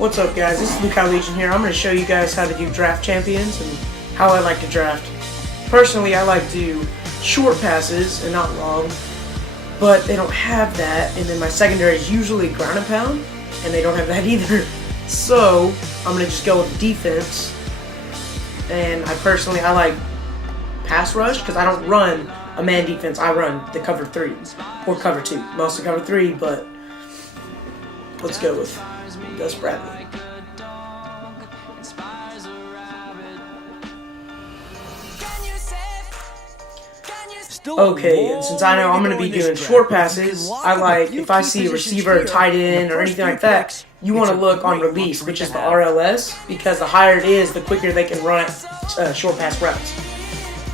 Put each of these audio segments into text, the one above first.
What's up, guys? This is Luke Legion here. I'm going to show you guys how to do draft champions and how I like to draft. Personally, I like to do short passes and not long, but they don't have that. And then my secondary is usually ground and pound, and they don't have that either. So I'm going to just go with defense. And I like pass rush because I don't run a man defense. I run the cover 3 or cover 2. Mostly cover 3, but let's go with Gus Bradley. Okay, and since I know I'm going to be doing short passes, I like, if I see a receiver, tight end, or anything like that, you want to look on release, which is the RLS, because the higher it is, the quicker they can run short pass routes.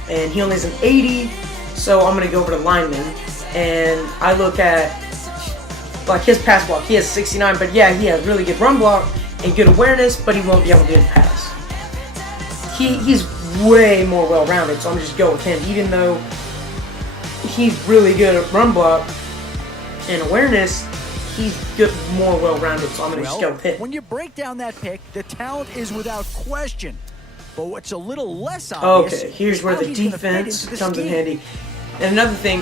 And he only has an 80, so I'm going to go over to lineman, and I look at like his pass block. He has 69, but yeah, he has really good run block and good awareness, but he won't be able to do the pass. He's way more well-rounded, so I'm just going with him, even though he's really good at run block and awareness. He's more well-rounded, so I'm going to just go with him. When you break down that pick, the talent is without question. But what's a little less obvious, okay, here's where the defense comes in handy. And another thing,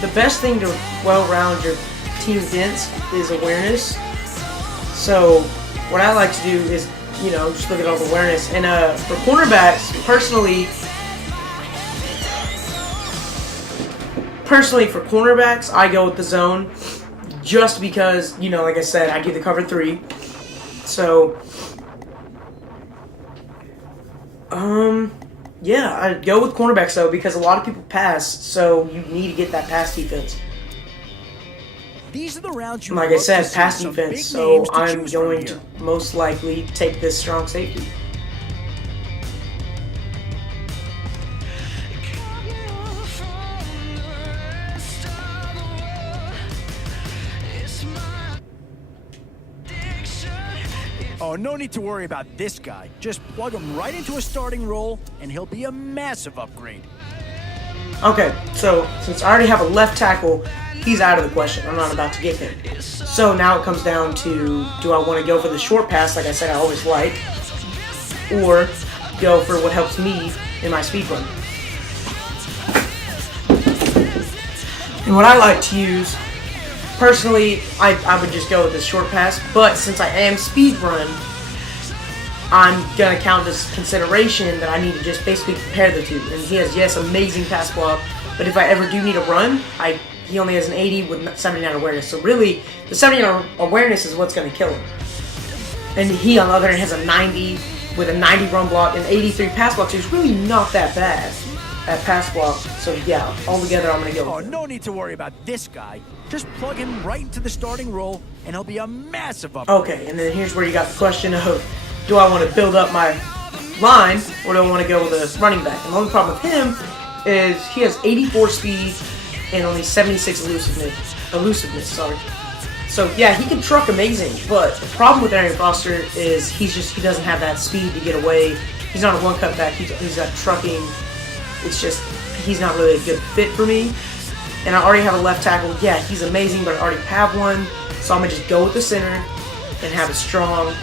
the best thing to well-round your team against is awareness. So what I like to do is, just look at all the awareness. And for cornerbacks, personally for cornerbacks, I go with the zone just because, like I said, I do the cover 3. So, yeah, I go with cornerbacks though because a lot of people pass, so you need to get that pass defense. These are the rounds you like I said, pass defense, so I'm going to most likely take this strong safety. Oh, no need to worry about this guy. Just plug him right into a starting role, and he'll be a massive upgrade. Okay, so since I already have a left tackle, he's out of the question. I'm not about to get him. So now it comes down to, do I want to go for the short pass, like I said I always like, or go for what helps me in my speed run? And what I like to use, personally, I would just go with this short pass, but since I am speed run, I'm going to count this consideration that I need to just basically compare the two. And he has, yes, amazing pass block, but if I ever do need a run, he only has an 80 with 79 awareness. So really, the 79 awareness is what's going to kill him. And he, on the other hand, has a 90 with a 90 run block and 83 pass block, so it's really not that bad at pass block. So yeah, altogether, I'm going to go with him. No need to worry about this guy. Just plug him right into the starting role, and he'll be a massive upgrade. Okay, and then here's where you got the question of, do I want to build up my line, or do I want to go with a running back? And the only problem with him is he has 84 speed and only 76 elusiveness. So yeah, he can truck amazing, but the problem with Aaron Foster is he doesn't have that speed to get away. He's not a one cut back. He's got trucking. It's just he's not really a good fit for me. And I already have a left tackle. Yeah, he's amazing, but I already have one. So I'm going to just go with the center and have a strong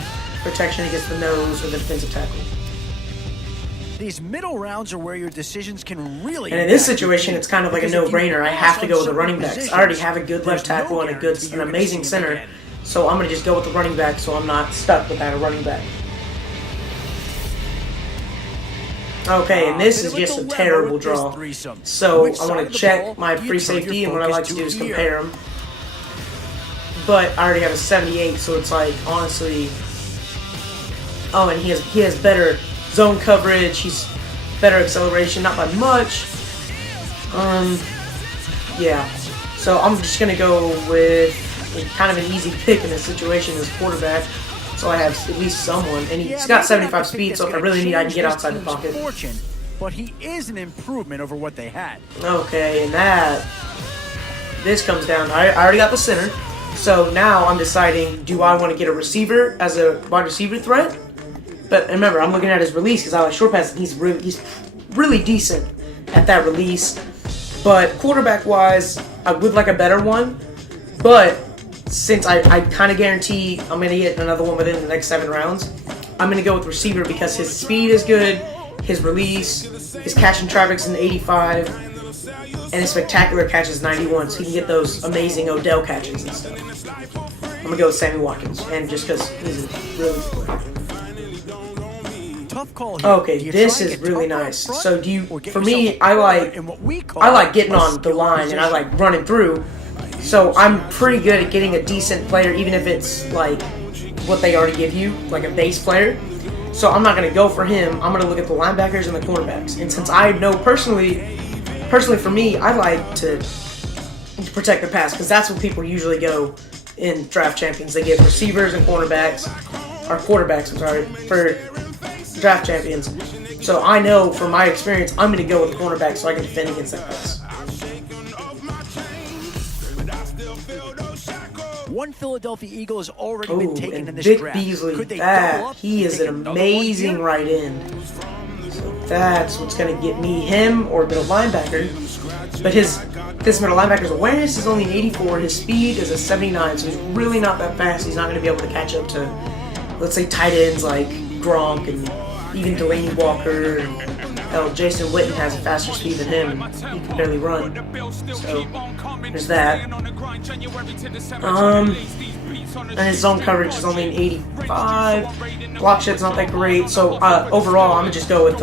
protection against the nose or the defensive tackle. These middle rounds are where your decisions can really... And in this situation, it's kind of like a no-brainer. I have to go with the running backs. I already have a good left tackle and an amazing center. So I'm going to just go with the running back so I'm not stuck without a running back. Okay, and this is just a terrible draw. So I want to check my free safety, and what I like to do is compare them. But I already have a 78, so it's like, honestly... Oh, and he has better zone coverage, he's better acceleration, not by much. Yeah. So I'm just going to go with kind of an easy pick in this situation as quarterback. So I have at least someone, and he's got 75 speed, so if I really need, I can get outside the pocket. But he is an improvement over what they had. Okay, and this comes down, I already got the center, so now I'm deciding, do I want to get a receiver as a wide receiver threat? But remember, I'm looking at his release because I like short pass, and he's really decent at that release. But quarterback-wise, I would like a better one, but since I kind of guarantee I'm going to get another one within the next 7 rounds, I'm going to go with receiver because his speed is good, his release, his catch and traffic's in 85, and his spectacular catch is 91, so he can get those amazing Odell catches and stuff. I'm going to go with Sammy Watkins, and just because he's a really good player. Okay, this is really nice. So for me, I like getting on the line and I like running through. So I'm pretty good at getting a decent player, even if it's like what they already give you, like a base player. So I'm not going to go for him. I'm going to look at the linebackers and the cornerbacks. And since I know personally for me, I like to protect the pass because that's what people usually go in draft champions. They get receivers and quarterbacks for draft champions. So I know from my experience, I'm going to go with the cornerback so I can defend against that pass. One Philadelphia Eagle has already been taken in this Vic draft. Beasley, he is an amazing right end. So that's what's going to get me him or middle linebacker. But this middle linebacker's awareness is only an 84. His speed is a 79, so he's really not that fast. He's not going to be able to catch up to, let's say, tight ends like Gronk and even Delaney Walker. Hell, Jason Witten has a faster speed than him. He can barely run. So there's that. And his zone coverage is only an 85. Block shed's not that great. So overall, I'm gonna just go with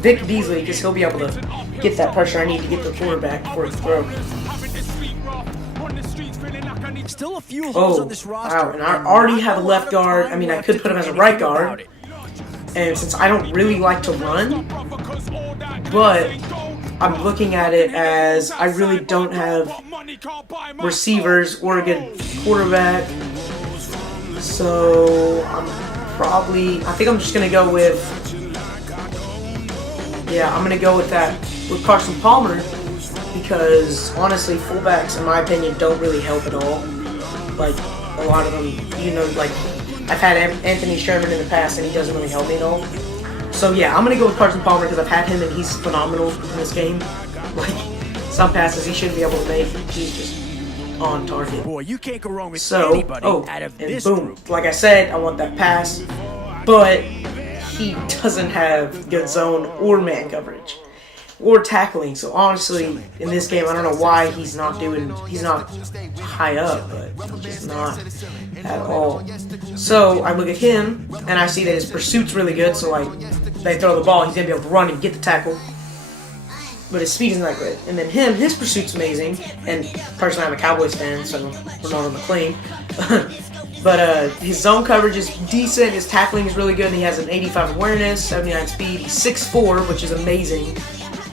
Vic Beasley because he'll be able to get that pressure I need to get the quarterback before he throws. Still a few holes on this roster. Wow, and I already have a left guard. I mean, I could put him as a right guard. And since I don't really like to run, but I'm looking at it as I really don't have receivers or a good quarterback. So I think I'm just going to go with, I'm going to go with Carson Palmer because honestly, fullbacks, in my opinion, don't really help at all. Like, a lot of them, like, I've had Anthony Sherman in the past, and he doesn't really help me at all. So yeah, I'm gonna go with Carson Palmer because I've had him, and he's phenomenal in this game. Like some passes he shouldn't be able to make, he's just on target. Boy, you can't go wrong with anybody out of this group. Like I said, I want that pass, but he doesn't have good zone or man coverage or tackling. So honestly, in this game, I don't know why he's not high up, but he's just not at all. So I look at him and I see that his pursuit's really good. So like they throw the ball, he's gonna be able to run and get the tackle, but his speed isn't that great. And then his pursuit's amazing. And personally, I'm a Cowboys fan, so we're not on the claim. But his zone coverage is decent. His tackling is really good. And he has an 85 awareness, 79 speed. He's 6'4", which is amazing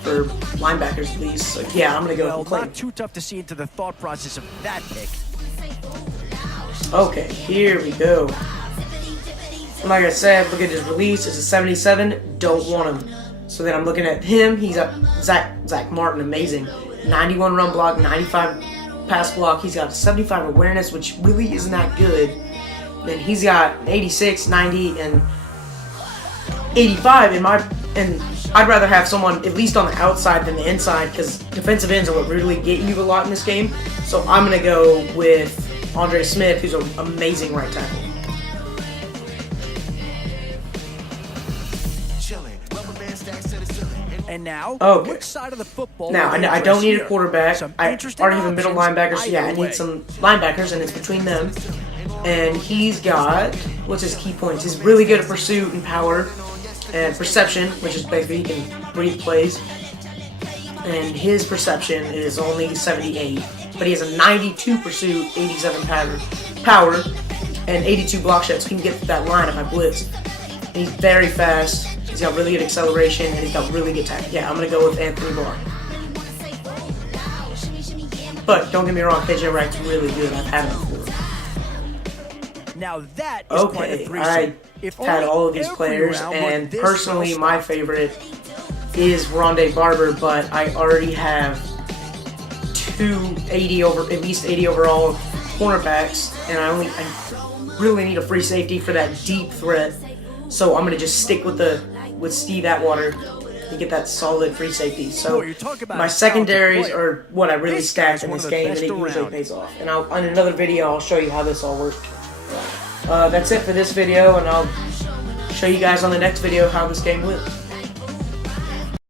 for linebackers at least. So yeah, I'm gonna go with not too tough to see into the thought process of that pick. Okay, here we go. Like I said, look at his release. It's a 77. Don't want him. So then I'm looking at him. He's got Zach Martin, amazing. 91 run block, 95 pass block. He's got 75 awareness, which really isn't that good. Then he's got 86, 90, and 85 and I'd rather have someone at least on the outside than the inside because defensive ends are what really get you a lot in this game. So I'm going to go with Andre Smith, who's an amazing right tackle. And now, which side of the football? Now, I don't need a quarterback. I already have a middle linebacker, so yeah, I need some linebackers, and it's between them. And he's got, what's his key points? He's really good at pursuit and power and perception, which is basically he can read plays. And his perception is only 78, but he has a 92 pursuit, 87 power, and 82 block shed, so he can get that line if I blitz. And he's very fast. He's got really good acceleration, and he's got really good tackle. Yeah, I'm going to go with Anthony Barr. But don't get me wrong, KJ Wright's really good. I've had him before. Now that is quite a threesome. I've had all of these players, and personally, my favorite is Rondé Barber, but I already have at least 80 overall cornerbacks, and I really need a free safety for that deep threat. So I'm gonna just stick with Steve Atwater You get that solid free safety. So Boy, you talk about my a secondaries talented player. are what I really This stacked guy's in one this of the game, and best it usually around. pays off. And on another video, I'll show you how this all works. That's it for this video, and I'll show you guys on the next video how this game went.